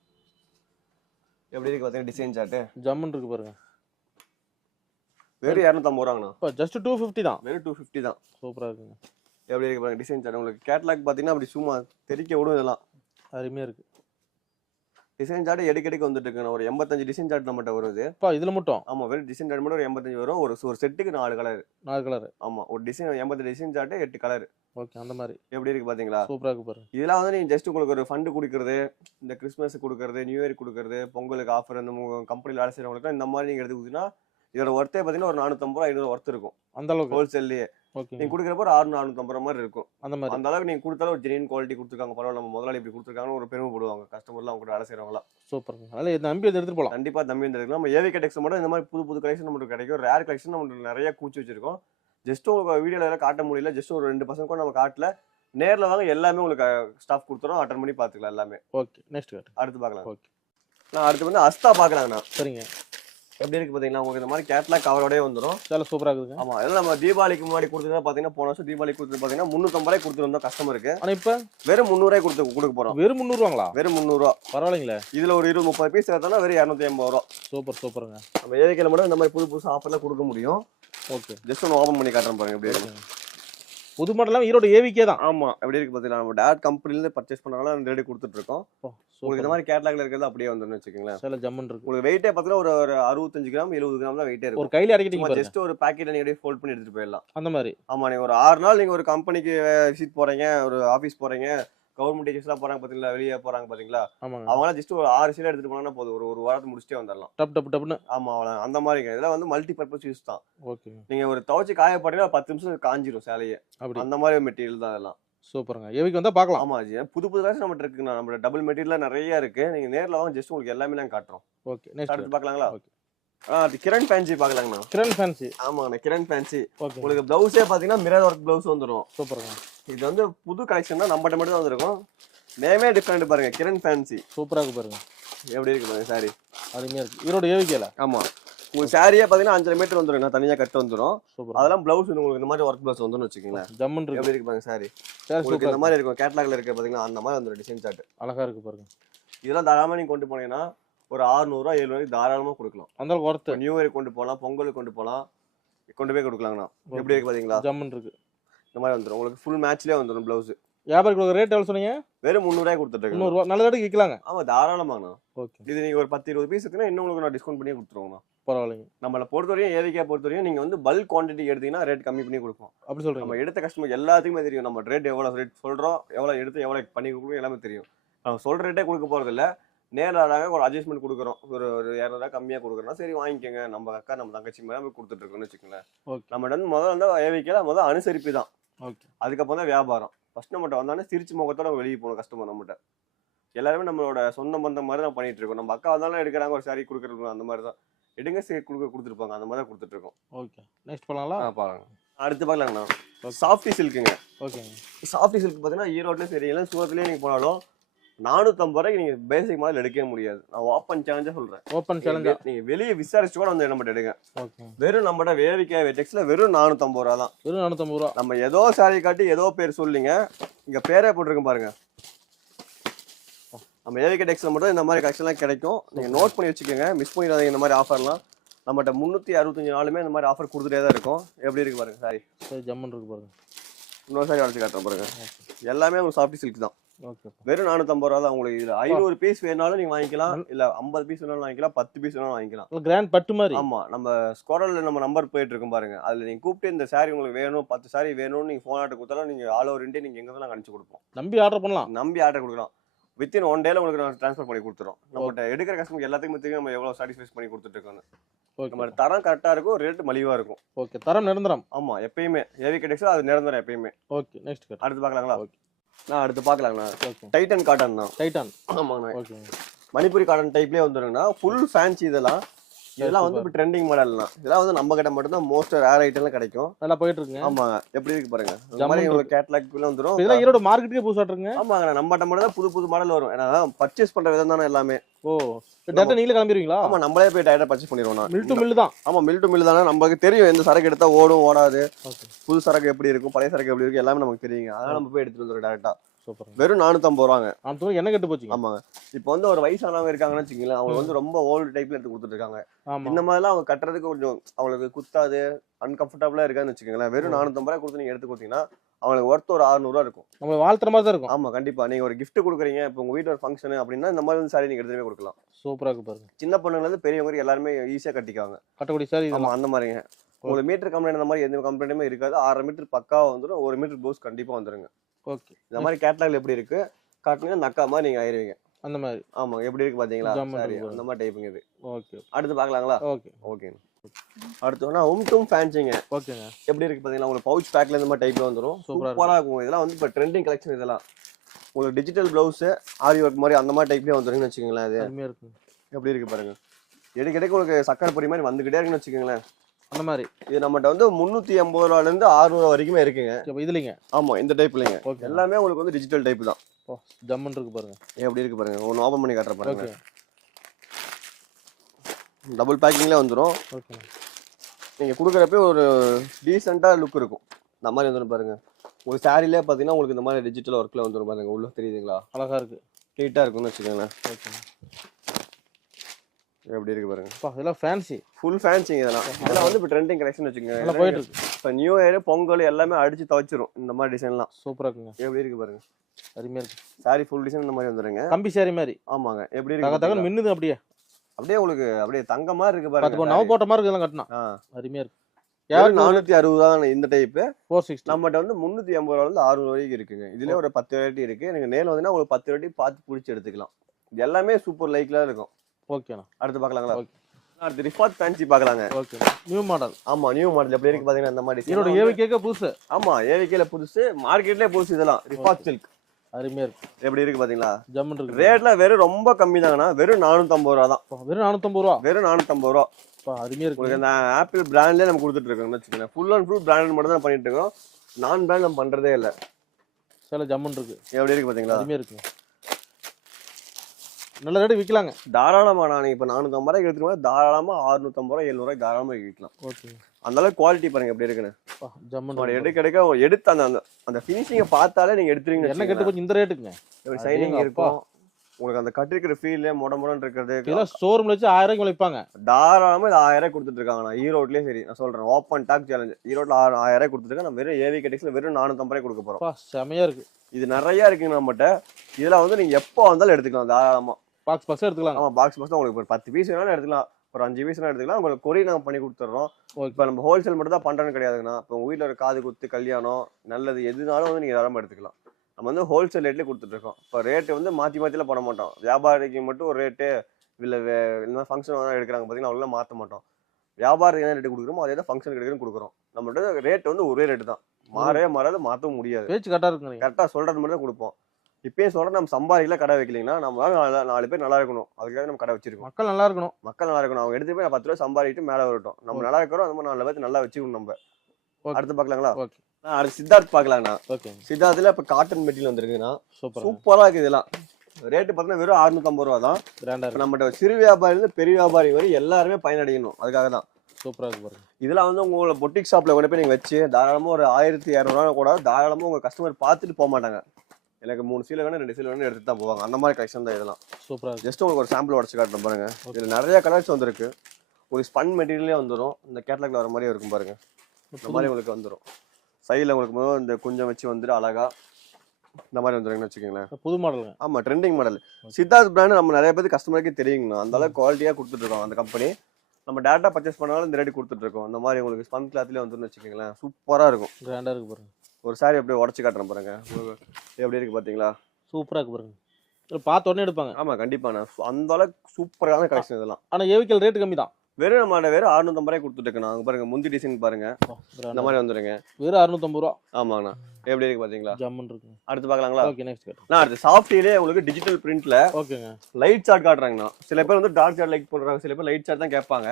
எப்படி இருக்கு பார்த்தீங்கன்னா டிசைன் சார்ட்டு
ஜம்முன்னு இருக்கு பாருங்க.
வெறும் இரநூத்தம்பது ரூபாங்கண்ணா.
இப்போ ஜஸ்ட் டூ ஃபிஃப்டி தான்.
வெறும் டூ ஃபிஃப்டி தான்.
சூப்பராக இருக்குங்க.
எப்படி இருக்கு பாருங்க டிசைன் சார்ட் உங்களுக்கு கேட்லாக் பார்த்தீங்கன்னா அப்படி சும்மா தெறிக்க விடும் இதெல்லாம்.
அருமையாக இருக்கு.
டிசைன் சார்ட் எடுக்க எடுக்க வந்துட்டு இருக்குண்ணா ஒரு எண்பத்தஞ்சு டிசைன் சார்ட் நம்மகிட்ட வருது.
அப்பா இதில் மட்டும்?
ஆமா வெறும் டிசைன் சார்ட் மட்டும் ஒரு எண்பத்தஞ்சு வரும். ஒரு ஒரு செட்டுக்கு நாலு கலர்
நாலு கலர்
ஆமா ஒரு டிசைன் எண்பத்தஞ்சு டிசைன் சார்ட் எட்டு கலர்
ஓகே அந்த மாதிரி.
எப்படி இருக்கு பாத்தீங்களா?
சூப்பராக இருக்கு பாருங்க
இதெல்லாம் வந்து நீங்க ஜஸ்ட் உங்களுக்கு ஒரு ஃபண்டு கொடுக்கறது இந்த கிறிஸ்மஸ் கொடுக்கறது நியூ இயர் கொடுக்கறது பொங்கலுக்கு ஆஃபர் இந்த கம்பெனியில் வேலை செய்யறவங்களுக்கு இந்த மாதிரி நீங்க எடுத்து கொடுத்தீங்கன்னா இதோட ஒர்த்தே பார்த்தீங்கன்னா ஒரு நானூத்தம்பது ரூபா ஐநூறு ஒர்த் இருக்கும்.
அந்த அளவுக்கு?
ஹோல்சேல்லையே நீங்க கொடுக்குறப்ப ஒரு ஆறு நானூத்தம்பது ரூபா மாதிரி இருக்கும்.
அந்த மாதிரி.
அந்த அளவுக்கு நீங்க கொடுத்தாலும் ஒரு ஜெனியன் குவாலிட்டி கொடுத்துருக்காங்க. பரவாயில்ல நம்ம முதலாளி இப்படி கொடுத்துருக்காங்கன்னு ஒரு பெருமைப்படுவாங்க கஸ்டமர்லாம் அவங்க வேலை செய்யறவங்களாம்
சூப்பருங்க அதனால் நம்பி எடுத்துகிட்டு போகலாம்.
கண்டிப்பா தம்பி வந்து எடுக்கலாம். நம்ம ஏவி டெக்ஸ் மட்டும் இந்த மாதிரி புது புது கலெக்ஷன் நமக்கு கிடைக்கும். ரேர் கலெக்ஷன் நமக்கு நிறைய கூச்சி வச்சிருக்கோம். ஜஸ்ட் உங்களுக்கு வீடியோல காட்ட முடியல. ஜஸ்ட் ஒரு ரெண்டு பர்சன்ட் கூட நம்ம காட்டல. நேர்ல வாங்க எல்லாமே உங்களுக்கு ஸ்டாஃப் கொடுத்துறோம். அட்டன் பண்ணி பாத்துக்கலாம் எல்லாமே.
ஓகே நெக்ஸ்ட்
அடுத்து பார்க்கலாம்.
ஓகே
நான் அடுத்து வந்து அஸ்தா பார்க்கலாங்கண்ணா.
சரிங்க.
எப்படி இருக்கு பாத்தீங்கன்னா உங்களுக்கு இந்த மாதிரி கேட்லாக் கவரோடய வந்துடும்
சேலை சூப்பராக இருக்குதுங்க.
ஆமா இதெல்லாம் நம்ம தீபாவளிக்கு முன்னாடி கொடுத்தது பாத்தீங்கன்னா போன வருஷம் தீபாவளி கொடுத்தது பாத்தீங்கன்னா முந்நூத்தம்பது ரூபாய் கொடுத்துருந்தோம் கஸ்டமருக்கு
ஆனால் இப்போ?
வெறும் முந்நூறுவாய் கொடுத்து கொடுக்க போறோம்.
வெறும் முந்நூறுவாங்களா
வெறும் முந்நூறுவா
பரவாயில்லைங்களே.
இதுல ஒரு இருபது முப்பது பீஸ் எடுத்தோம்னா வெறும் இரநூத்தி எண்பது ரூபா.
சூப்பர் சூப்பருங்க
நம்ம ஏவிக்கையில மட்டும் இந்த மாதிரி புது புதுசு ஆஃபர்லாம் கொடுக்க முடியும்?
ஓகே.
ஜஸ்ட் ஒன்று ஓப்பன் பண்ணி காட்டுறேன் பாருங்க இருக்கு.
புது மாடலாம் ஈரோடு ஏவிக்கே தான்.
ஆமா எப்படி இருக்கு பாத்தீங்கன்னா நம்ம டேரக்ட் கம்பெனில பர்ச்சேஸ் பண்ணனால அந்த ரெடி கொடுத்துட்டு இருக்கோம். உங்களுக்கு இந்த மாதிரி கேட்லாக்ல இருக்கிறது அப்படியே வந்துடும் வச்சுக்கோங்களேன்.
சேலை ஜம்முன்னு இருக்கு.
உங்களுக்கு வெயிட்டே பாத்தீங்கன்னா ஒரு ஒரு அறுபத்தஞ்சு கிராம் எழுபது கிராம் தான் வெயிட்டே இருக்கும்.
ஒரு கையில பாருங்க.
ஜஸ்ட் ஒரு பாக்கெட்ல நீங்க அப்படியே ஃபோல்ட் பண்ணி எடுத்துட்டு போயிடலாம்.
அந்த மாதிரி.
ஆமா நீங்க ஒரு ஆறு நாள் நீங்க ஒரு கம்பெனிக்கு விசிட் போறீங்க ஒரு ஆபீஸ் போறீங்க கவர்மெண்ட் டீச்சர்ஸ்லாம் போறாங்க பாத்தீங்களா? வெளியே போறாங்க பாத்தீங்களா? அவங்களாம் ஜஸ்ட் ஒரு ஆறு சீலை எடுத்துட்டு போனா போதும். ஒரு ஒரு வாரத்தை முடிச்சுட்டே வந்துடலாம்
டப் டப் டப்னு
ஆமா அவ்வளோ அந்த மாதிரி இதெல்லாம் வந்து மல்டி பர்பஸ் யூஸ் தான்.
ஓகே.
நீங்க ஒரு துவைச்சு காய போட்டீங்கன்னா பத்து நிமிஷம் காஞ்சிரும் சேலையே. அந்த மாதிரி மெட்டீரியல் தான் அதெல்லாம்
சூப்பருங்க. ஏவிக்கு வந்தா பார்க்கலாம்
ஆமா ஜி புது புது காசு நம்மகிட்ட இருக்குண்ணா நம்ம டபுள் மெட்டீரியல் நிறைய இருக்கு. நீங்க நேர்ல வாங்க ஜஸ்ட் உங்களுக்கு எல்லாமே நாங்க காட்டுறோம்.
ஓகே நெக்ஸ்ட்
அடுத்து பார்க்கலாங்களா?
Okay.
அது கிரண் ஃபேன்சி பார்க்கலாங்கண்ணா.
கிரண் ஃபேன்சி
ஆமாங்கண்ணா கிரண் ஃபேன்சி உங்களுக்கு பிளவுஸே பாத்தீங்கன்னா மிரர் ஒர்க் பிளவுஸ் வந்துடும்
சூப்பருங்க
இது வந்து புது கலெக்ஷன் தான் நம்மகிட்ட மட்டும் தான் வந்திருக்கும். நேமே டிஃப்ரெண்ட் பாருங்க கிரண் ஃபேன்சி
சூப்பரா இருக்கு பாருங்க.
எப்படி இருக்கு பாருங்க சாரி
அருமையா இருக்கு. ஈரோடு ஏவிக்கேல
ஆமா. உங்களுக்கு சாரியே பாத்தீங்கன்னா அஞ்சரை மீட்டர் வந்துடும் நான் தனியா கட்டு வந்துடும் அதெல்லாம் பிளவுஸ் உங்களுக்கு இந்த மாதிரி ஒர்க் பிளவுஸ் வந்துடும் வச்சுக்கோங்களேன்.
இருக்கு.
எப்படி இருக்கு பாருங்க சாரி உங்களுக்கு இந்த மாதிரி இருக்கும் கேட்லாக்ல இருக்க பாத்தீங்கன்னா அந்த மாதிரி வந்துடும் டிசைன் சார்ட்
அழகா இருக்கு பாருங்க.
இதெல்லாம் தாராளமா நீங்க கொண்டு போனீங்கன்னா ஒரு 600 ரூபா ஏழு ரூபாய்க்கு தாராளமா கொடுக்கலாம்.
அந்த ஒர்த்து
நியூ இயர் கொண்டு போகலாம் பொங்கலுக்கு கொண்டு போகலாம் கொண்டு போய் கொடுக்கலாங்கண்ணா. எப்படி இருக்கு பாத்தீங்களா?
ஜம்முன்னு இருக்கு.
இந்த மாதிரி வந்துடும் உங்களுக்கு ஃபுல் மேட்ச்லயே வந்துடும் பிளவுஸ்
வியாபாரிக்கு ரேட் எவ்வளவு சொன்னீங்க?
வெறும் முந்நூறுவாய் கொடுத்துட்டு
முந்நூறுவா. நல்ல ரேட்டுக்கு விற்கலாங்க
ஆமா தாராளமாங்கண்ணா.
ஓகே.
இது நீங்க ஒரு பத்து இருபது பீஸ் இருக்குன்னா இன்னும் உங்களுக்கு நான் டிஸ்கவுண்ட் பண்ணி கொடுத்துருவோங்கண்ணா.
பரவாயில்லைங்க.
நம்மளை பொறுத்தவரையும் ஏரிக்கா பொறுத்தவரையும் நீங்க வந்து பல்க் குவான்டிட்டி எடுத்தீங்கன்னா ரேட் கம்மி பண்ணி கொடுப்போம்
அப்படி சொல்றீங்க.
நம்ம எடுத்த கஸ்டமர் எல்லாத்துக்குமே தெரியும் நம்ம ரேட் எவ்வளவு ரேட் சொல்றோம் எவ்வளவு எடுத்து எவ்வளவு பண்ணி கொடுக்கணும் எல்லாமே தெரியும். நம்ம சொல்ற ரேட்டே கொடுக்க போறது நேரில் ஒரு அட்ஜஸ்ட்மெண்ட் கொடுக்குறோம். ஒரு ஒரு இரநூறுவா கம்மியாக கொடுக்குறோம் சரி வாங்கிக்கோங்க. நம்ம அக்கா நம்ம தங்கச்சி மேலே போய் கொடுத்துட்டு இருக்கோம்னு வச்சுக்கோங்களேன்.
ஓகே.
நம்மகிட்ட வந்து முதல்ல வந்து ஏவிக்கல முதல் அனுசரிப்பு தான்.
ஓகே.
அதுக்கப்புறம் தான் வியாபாரம். ஃபர்ஸ்ட் நம்மகிட்ட வந்தானே சிரிச்சு முகத்தோட வெளியே போகணும் கஸ்டமர் நம்மகிட்ட. எல்லாருமே நம்மளோட சொந்த பந்தம் மாதிரி தான் பண்ணிட்டு இருக்கோம். நம்ம அக்கா வந்தாலும் எடுக்கிறாங்க ஒரு சாரி கொடுக்குறது அந்த மாதிரி தான். எடுங்க சரி கொடுக்க கொடுத்துருப்பாங்க. அந்த மாதிரி தான் கொடுத்துட்டு இருக்கோம்.
ஓகே. நெக்ஸ்ட் பண்ணலாங்களா
ஆ பாருங்க. அடுத்து பார்க்கலாங்கண்ணா. சாஃப்டி சில்க்குங்க
ஓகேங்க.
சாஃப்டி சில்க் பார்த்தீங்கன்னா ஈரோட்லேயும் சரி இல்லை சூரத்லேயும் நீங்கள் போனாலும் நானூற்றம்பது ரூபாய்க்கு நீங்கள் பேசிக் மாதிரி எடுக்கவே முடியாது. நான் ஓப்பன் சேலஞ்சாக சொல்கிறேன்
ஓப்பன் சேலஞ்சா
நீங்கள் வெளியே விசாரிச்சு கூட வந்து நம்மகிட்ட எடுங்க. வெறும் நம்மகிட்ட வேவிக்கா வெட்டெக்ஸில் வெறும் நானூற்றம்பது ரூபா தான்.
வெறும் நானூற்றம்பது ரூபா.
நம்ம ஏதோ சாரி காட்டி ஏதோ பேர் சொல்லிங்க. இங்கே பேரே போட்டிருக்கேன் பாருங்க. நம்ம ஏவிகே டெக்ஸில் மட்டும் இந்த மாதிரி கலெக்ஷன்லாம் கிடைக்கும். நீங்கள் நோட் பண்ணி வச்சுக்கோங்க. மிஸ் பண்ணிடாதீங்க இந்த மாதிரி ஆஃபர்லாம் நம்மகிட்ட முந்நூற்றி அறுபத்தஞ்சு நாளுமே இந்த மாதிரி ஆஃபர் கொடுத்துட்டே தான் இருக்கும். எப்படி இருக்கு பாருங்க சாரி
சரி ஜம்முன்னு இருக்கு பாருங்க.
இன்னொரு சாரி அழைச்சி காட்டுறேன் பாருங்க. எல்லாமே உங்களுக்கு சாஃப்டி சில்க் தான். வெறும் நானூற்றம்பது ரூபா தான் உங்களுக்கு இதில். ஐநூறு பீஸ் வேணாலும் நீங்கள் வாங்கிக்கலாம். இல்லை ஐம்பது பீஸ் வேணாலும் வாங்கிக்கலாம். பத்து பீஸ் வேணாலும் வாங்கிக்கலாம்.
கிராண்ட் பட்டு மாதிரி.
ஆமா நம்ம ஸ்கோரல்ல நம்ம நம்பர் போயிட்டு இருக்கும் பாருங்க. அதுல நீங்க கூப்பிட்டு இந்த சாரி உங்களுக்கு வேணும் பத்து சாரி வேணும்னு நீங்க ஃபோன் ஆர்டர் கொடுத்தாலும் நீங்க ஆல் ஓவர் இந்தியா நீங்க எங்க நாங்கள் அனுப்பிச்சு கொடுப்போம்
நம்பி ஆர்டர் பண்ணலாம்.
நம்பி ஆர்டர் கொடுக்கலாம். வித்தின் ஒன் டேல உங்களுக்கு நான் ட்ரான்ஸ்ஃபர் பண்ணி கொடுத்துறோம். நம்மகிட்ட எடுக்கிற கஸ்டமர் எல்லாத்துக்குமே தெரியும் நம்ம எவ்வளவு சாட்டிஸ்ஃபை பண்ணி கொடுத்துட்டு இருக்கோம் நம்ம
ஓகே
தரம் கரெக்டா இருக்கும் ரேட் மலிவா இருக்கும்.
ஓகே தரம் நிரந்தரம்.
ஆமா எப்பயுமே. ஏவி கிடைச்சா அது நிரந்தரம் எப்பயுமே.
ஓகே நெக்ஸ்ட்
அடுத்து பார்க்கலாங்களா?
Okay.
நான் அடுத்து பார்க்கலாங்கண்ணா. டைட்டன் காட்டன் தான்
டைட்டான்
ஆமாங்கண்ணா.
ஓகே
மணிப்புரி காட்டன் டைப்லயே வந்துருங்கண்ணா. ஃபுல் ஃபேன்சி இதெல்லாம். இதெல்லாம் வந்து இப்போ ட்ரெண்டிங் மாடல்னா இதெல்லாம் வந்து நம்ம கிட்ட மட்டும் தான் மோஸ்ட் ரேர் ஐட்டம்லாம் கிடைக்கும்.
நல்லா போயிட்டு இருக்குங்க
ஆமாங்க. எப்படி இருக்கு பாருங்க. இந்த மாதிரி உங்களுக்கு கேட்லாக் வந்துரும்.
இப்ப இதெல்லாம் ஈரோடு மார்க்கெட்டுக்கே புதுசாட்டுருங்க
ஆமாங்க. நம்மகிட்ட மட்டும் தான் புது புது மாடல் வரும். ஏன்னா பர்ச்சேஸ் பண்ற விதம் தானே எல்லாமே.
ஓ. டேரக்டா நீங்களே கிளம்பிடுவீங்களா
ஆமா நம்மளே போய் டயரக்டா பர்ச்சேஸ் பண்ணிடுவோம்
மில் டு மில் தான்.
ஆமா மில் டு மில் தானே. நமக்கு தெரியும் எந்த சரக்கு எடுத்தா ஓடும் ஓடாது. புது சரக்கு எப்படி இருக்கும் பழைய சரக்கு எப்படி இருக்கும் எல்லாமே நமக்கு தெரியுங்க. அதனால நம்ம போய் எடுத்துட்டு வந்துடும் டேரக்டா
சூப்பர்.
வெறும் நானூத்தம்பது ரூபாங்க.
நான் தூரம் என்ன கெட்டு போச்சுங்க.
ஆமாங்க. இப்போ வந்து ஒரு வயசானவங்க இருக்காங்கன்னு வச்சுங்களேன் அவங்க வந்து ரொம்ப ஓல்டு டைப்ல எடுத்து கொடுத்துட்டு இருக்காங்க.
ஆமா.
இந்த மாதிரிலாம் அவங்க கட்டுறதுக்கு கொஞ்சம் அவங்களுக்கு குத்தாது அன்கம்ஃபர்டபுளா இருக்கான்னு வச்சுக்கோங்களேன். வெறும். நானூத்தம்பது ரூபாய் கொடுத்து நீங்க எடுத்து கொடுத்தீங்கன்னா அவங்களுக்கு ஒர்த் ஒரு 600 ரூபா இருக்கும்.
நம்ம வாழ்த்துற மாதிரி தான் இருக்கும்.
ஆமா கண்டிப்பா. நீங்க ஒரு gift கொடுக்குறீங்க இப்போ உங்க வீட்டுல ஒரு ஃபங்க்ஷன் அப்படின்னா இந்த மாதிரி வந்து சாரி நீங்க எடுத்துட்டு போய் கொடுக்கலாம்.
சூப்பரா இருக்கு பாருங்க.
சின்ன பொண்ணுல இருந்து பெரியவங்க எல்லாருமே ஈஸியா கட்டிக்குவாங்க.
கட்டக்குடி சார்
ஆமா
இதெல்லாம்
அந்த மாதிரிங்க. உங்களுக்கு மீட்டர் கம்ப்ளைண்ட் அந்த மாதிரி எந்த கம்ப்ளைண்ட்டுமே இருக்காது. ஆறரை மீட்டர் பக்காவா வந்துடும். ஒரு மீட்டர் ப்ளவுஸ் கண்டிப்பா வந்துருங்க.
ஓகே.
இந்த மாதிரி கேட்டலாக்ல எப்படி இருக்கு? காட்டினீங்கன்னா நக்கா மாதிரி நீங்க ஆயிருவீங்க.
அந்த மாதிரி.
ஆமா எப்படி இருக்கு பாத்தீங்களா? சரி அந்த மாதிரி டைப்புங்க இது.
ஓகே.
அடுத்து பார்க்கலாங்களா
ஓகே.
ஓகே. அடுத்து வேணா உம்டும் ஃபேன்சிங்க
ஓகேங்க
எப்படி இருக்கு பாத்தீங்களா? உங்களுக்கு பவுச் பேக்ல இந்த மாதிரி டைப்ல வந்துரும்.
சூப்பரா
இருக்கும். இதெல்லாம் வந்து இப்போ ட்ரெண்டிங் கலெக்ஷன் இதெல்லாம். உங்களுக்கு டிஜிட்டல் பிளவுஸ் ஆரி ஒர்க் மாதிரி அந்த மாதிரி டைப்லயே வந்துருங்கன்னு வச்சுக்கோங்களேன்
இருக்குங்க.
எப்படி இருக்கு பாருங்க. எடுக்க எடுக்க உங்களுக்கு சக்கரை பொரி மாதிரி வந்துகிட்டே இருக்குன்னு வச்சுக்கோங்களேன்.
அந்த மாதிரி.
இது நம்மகிட்ட வந்து முந்நூத்தி எண்பது ரூபால இருந்து அறுநூறு வரைக்குமே இருக்குங்க.
இதுலைங்க?
ஆமா இந்த டைப்லங்க
ஓகே.
எல்லாமே உங்களுக்கு வந்து டிஜிட்டல் டைப் தான்.
ஓ ஜம்முன்னு இருக்கு பாருங்க.
எப்படி இருக்கு பாருங்க. ஒன்று ஓப்பன் பண்ணி காட்டுற பாருங்க. டபுள் பேக்கிங்ல வந்துரும்.
ஓகே.
நீங்க கொடுக்குறப்ப ஒரு டீசெண்டா லுக் இருக்கும். இந்த மாதிரி வந்துடும் பாருங்க. ஒரு சாரிலே பாத்தீங்கன்னா உங்களுக்கு இந்த மாதிரி டிஜிட்டல் ஒர்க்ல வந்துரும் பாருங்க. உள்ள தெரியுதுங்களா?
அழகா இருக்கு.
நீட்டா இருக்கும்னு வச்சுக்கோங்களேன்.
ஓகே.
எப்படி இருக்கு பாருங்க.
அப்பா இதெல்லாம் ஃபேன்சி
ஃபுல் ஃபேன்சிங் இதெல்லாம். இதெல்லாம் வந்து இப்போ ட்ரெண்டிங் கலெக்ஷன் வச்சுக்கோங்க.
போயிட்டு இருக்கு.
இப்போ நியூ இயர் பொங்கல் எல்லாமே அடிச்சு துவைச்சிரும் இந்த மாதிரி டிசைன்லாம்
சூப்பரா இருக்குங்க.
எப்படி இருக்கு பாருங்க.
அருமையா இருக்கு.
சாரி ஃபுல் டிசைன் இந்த மாதிரி வந்துருங்க.
கம்பி சாரி மாதிரி.
ஆமாங்க. எப்படி இருக்கு பாத்தீங்களா?
மின்னுது அப்படியே.
அப்படியே உங்களுக்கு அப்படியே தங்க மாதிரி இருக்கு பாருங்க
நவ போட்ட மாதிரி இதெல்லாம் கட்டினா.
ஆ.
அருமையா இருக்கு.
நானூத்தி அறுபது தான் இந்த டைப்
ஃபோர் சிக்ஸ்டி
நம்மகிட்ட வந்து முந்நூத்தி ஐம்பது இருந்து அறுநூறு வரைக்கும் இருக்குங்க. இதுலயே ஒரு பத்து வெரைட்டி இருக்கு. நீங்க நேரில் வந்தீங்கன்னா உங்களுக்கு பத்து வெரைட்டி பார்த்து பிடிச்சி எடுத்துக்கலாம். இது எல்லாமே சூப்பர் லைக்ல இருக்கும்.
ஓகேண்ணா
அடுத்து பார்க்கலாங்களா?
Okay.
அடுத்து ரிஃபாத் ஃபேன்சி பார்க்கலாங்க.
ஓகே நியூ மாடல்
ஆமா நியூ மாடல் எப்படி இருக்கு பாத்தீங்கன்னா இந்த மாதிரி
என்னோட
design.
ஏவி கேட்க புதுசு.
ஆமா ஏவிகேல புதுசு மார்க்கெட்லயே புதுசு இதெல்லாம். ரிஃபாத் சில்க்
அருமையா இருக்கு.
எப்படி இருக்கு பாத்தீங்களா?
ஜம்முன்னு இருக்கு.
ரேட்ல வெறும் ரொம்ப கம்மி தாங்கண்ணா. வெறும் நானூத்தம்பது ரூபா தான்.
வெறும் நானூத்தம்பது ரூபா?
வெறும் நானூத்தம்பது ரூபா.
அருமையா இருக்கு.
இந்த ஆப்பிள் பிராண்ட்லயே நம்ம கொடுத்துட்டு இருக்கோம்னு வச்சுக்கோங்க. ஃபுல் அண்ட் ஃபுல் பிராண்ட் மட்டும் தான் பண்ணிட்டு இருக்கோம். நான் பிராண்ட் நம்ம பண்றதே இல்ல.
சில ஜம்முன்னு இருக்கு.
எப்படி இருக்கு பாத்தீங்களா?
அருமையா இருக்குங்க நல்ல ரேட்டு விற்கலாங்க
தாராளமா நான் இப்ப நானூத்தம்பது ரூபாய்க்கு எடுத்துக்கோங்க தாராளமா அறுநூத்தம்பது ரூபாய் எழுநூறு ரூபாய் தாராளமா விற்கலாம்
ஓகே.
அந்த அளவுக்கு குவாலிட்டி பாருங்க எப்படி இருக்குன்னு. எடுக்க எடுக்க எடுத்து அந்த அந்த- அந்த ஃபினிஷிங்கை பார்த்தாலே நீங்க எடுத்துறீங்க
என்ன கெட்டு போச்சு இந்த ரேட்டுங்க.
சைனிங்
அடேங்கப்பா.
இருக்கும்? உங்களுக்கு அந்த கட்டிருக்கிற ஃபீல் முட முடன்னு இருக்கிறது.
கிலோ ஷோரூம்ல வச்சு ஆயிரம் ரூபாய்க்கு விற்பாங்க
தாராளமா இது ஆயிரம் ரூபாய் கொடுத்துட்டு இருக்காங்க. நான் ஈரோட்லயும் சரி நான் சொல்றேன். ஓப்பன் டாக் சேலஞ்ச் ஈரோட்ல ஆறு- ஆயிரம் ரூபாய் கொடுத்துருக்கேன் நான் வெறும் ஏவி கட்டிக்ஸ்ல வெறும் நானூத்தம்பது ரூபாய் கொடுக்க போறோம்.
செமையா இருக்கு.
இது நிறைய இருக்குங்க நம்மகிட்ட. இதுல வந்து நீங்க எப்போ வந்தாலும் எடுத்துக்கலாம் தாராளமா.
பாக்ஸ் பாக்ஸ் எடுத்துக்கலாம்.
ஆமா பாக்ஸ் பாக்ஸ் உங்களுக்கு ஒரு பத்து பீஸ் வேணாலும் எடுத்துக்கலாம். ஒரு அஞ்சு பீஸ் எடுத்துக்கலாம். உங்களுக்கு கொரி நாங்க பண்ணி கொடுத்துட்றோம் இப்போ நம்ம ஹோல்சேல் மட்டும் தான் பண்றோன்னு கிடையாதுங்கண்ணா. இப்போ உங்க வீட்ல ஒரு காது குத்து கல்யாணம் நல்லது எதுனாலும் வந்து நீங்க தாராளமா எடுத்துக்கலாம். நம்ம வந்து ஹோல்சேல் ரேட்லேயே கொடுத்துட்டு இருக்கோம். இப்போ ரேட்டு வந்து மாத்தி மாத்திலாம் போட மாட்டோம். வியாபாரிக்கு மட்டும் ஒரு ரேட்டு இல்லை இல்லை ஃபங்க்ஷன் எடுக்கிறாங்க பார்த்தீங்கன்னா அவ்வளோ மாற்ற மாட்டோம். வியாபாரத்துக்கு என்ன ரேட்டு கொடுக்குறோமோ அதே தான் ஃபங்க்ஷன் எடுக்கிறோன்னு கொடுக்குறோம். நம்மள்ட்ட ரேட் வந்து ஒரே ரேட்டு தான். மாறவே மாறாது மாற்றவும் முடியாது.
பேச்சு கரெக்டா இருக்குங்க
கரெக்டாக சொல்றது மட்டும் தான் கொடுப்போம். இப்பயும் சொல்றேன் நம்ம சம்பாதிக்கல கடை வைக்கலீங்கன்னா நம்மளால நாலு பேர் நல்லா இருக்கணும். அதுக்காக நம்ம கடை வச்சிருக்கோம்.
மக்கள் நல்லா இருக்கணும்.
மக்கள் நல்லா இருக்கணும். அவங்க எடுத்து போய் பத்து ரூபா சம்பாதிக்கிட்டு மேலே வரட்டும். நம்ம நல்லா இருக்கிறோம். அந்த மாதிரி நாலு பேர்த்து நல்லா வச்சுக்கணும் நம்ம. அடுத்து பார்க்கலாங்களா? அடுத்து சித்தார்த் பார்க்கலாங்கண்ணா.
ஓகே.
சித்தார்த்தில் இப்போ காட்டன் மெட்டீரியல் வந்திருக்குங்கண்ணா
சூப்பர்
சூப்பராக இருக்குது இதெல்லாம். ரேட்டு பார்த்தீங்கன்னா வெறும் அறுநூத்தம்பது ரூபா தான்.
கிராண்டா
இப்போ
இருக்கு.
நம்மகிட்ட சிறு வியாபாரிலேருந்து பெரிய வியாபாரி வரை எல்லாருமே பயனடையணும். அதுக்காக தான்.
சூப்பரா இருக்கு
இதெல்லாம் வந்து உங்களோட பொட்டிக் ஷாப்பில் கொண்டு போய் நீங்கள் வச்சு தாராளமாக ஒரு ஆயிரத்தி இரநூறுவா கூட தாராளமாக உங்கள் கஸ்டமர் பார்த்துட்டு போக மாட்டாங்க. எனக்கு மூணு சீலை வேணும் ரெண்டு சீலை வேணும் எடுத்து தான் போவாங்க. அந்த மாதிரி கலெக்ஷன் தான் இதெல்லாம்.
சூப்பரா இருக்கு.
ஜஸ்ட் உங்களுக்கு ஒரு சாம்பிள் உடச்சு காட்டுறேன் பாருங்க. இதில் நிறைய கலர்ஸ் வந்திருக்கு. ஒரு ஸ்பன் மெட்டீரியலே வந்துடும் இந்த கேட்டலாக்ல வர மாதிரியே இருக்கும் பாருங்க. இந்த மாதிரி உங்களுக்கு வந்துடும் சைடில் உங்களுக்கு முதல்ல இந்த குஞ்சம் வச்சு வந்துட்டு அழகா இந்த மாதிரி வந்துருங்கன்னு வச்சுக்கோங்களேன்.
புது மாடலுங்க
ஆமா ட்ரெண்டிங் மாடல் சித்தார்த் பிராண்ட் நம்ம நிறைய பேருக்கு கஸ்டமருக்கே தெரியுங்கண்ணா. அந்த அளவுக்கு குவாலிட்டியாக கொடுத்துட்ருக்கோம் அந்த கம்பெனி நம்ம டேட்டா பர்ச்சேஸ் பண்ணாலும் இந்த ரேட்டு கொடுத்துட்ருக்கோம் இந்த மாதிரி உங்களுக்கு ஸ்பன் கிளாத்லேயே வந்துருன்னு வச்சுக்கோங்களேன். சூப்பராக இருக்கும்.
கிராண்டா இருக்கு பாருங்க.
ஒரு சாரி அப்படியே உடச்சு காட்டுறேன் பாருங்க. எப்படி இருக்கு பார்த்தீங்களா
சூப்பரா இருக்கு பாருங்க. பார்த்த உடனே எடுப்பாங்க.
ஆமா கண்டிப்பாண்ணா. அந்த அளவுக்கு சூப்பரான கலெக்ஷன் இதெல்லாம்.
ஆனா ஏவிக்கல் ரேட் கம்மி தான்.
வெறும் நம்ம வெறும் அறுநூத்தம்பது ரூபாய் கொடுத்துட்டு அங்க பாருங்க முந்தி டிசைன் பாருங்க. இந்த மாதிரி வந்துருங்க.
வெறும் அறுநூத்தம்பது ரூபா.
ஆமாங்கண்ணா. எப்படி இருக்கு பாத்தீங்களா?
ஜம்முன்னு இருக்குங்க
அடுத்து பார்க்கலாங்களா?
ஓகே நெக்ஸ்ட்
நான் அடுத்து சாஃப்ட்வேர்லேயே உங்களுக்கு டிஜிட்டல் பிரிண்ட்ல
ஓகேங்க
லைட் சார்ட் காட்டுறாங்கண்ணா. சில பேர் வந்து டார்க் சார்ட் லைக் பண்றாங்க சில பேர் லைட் சார்ட் தான் கேட்பாங்க.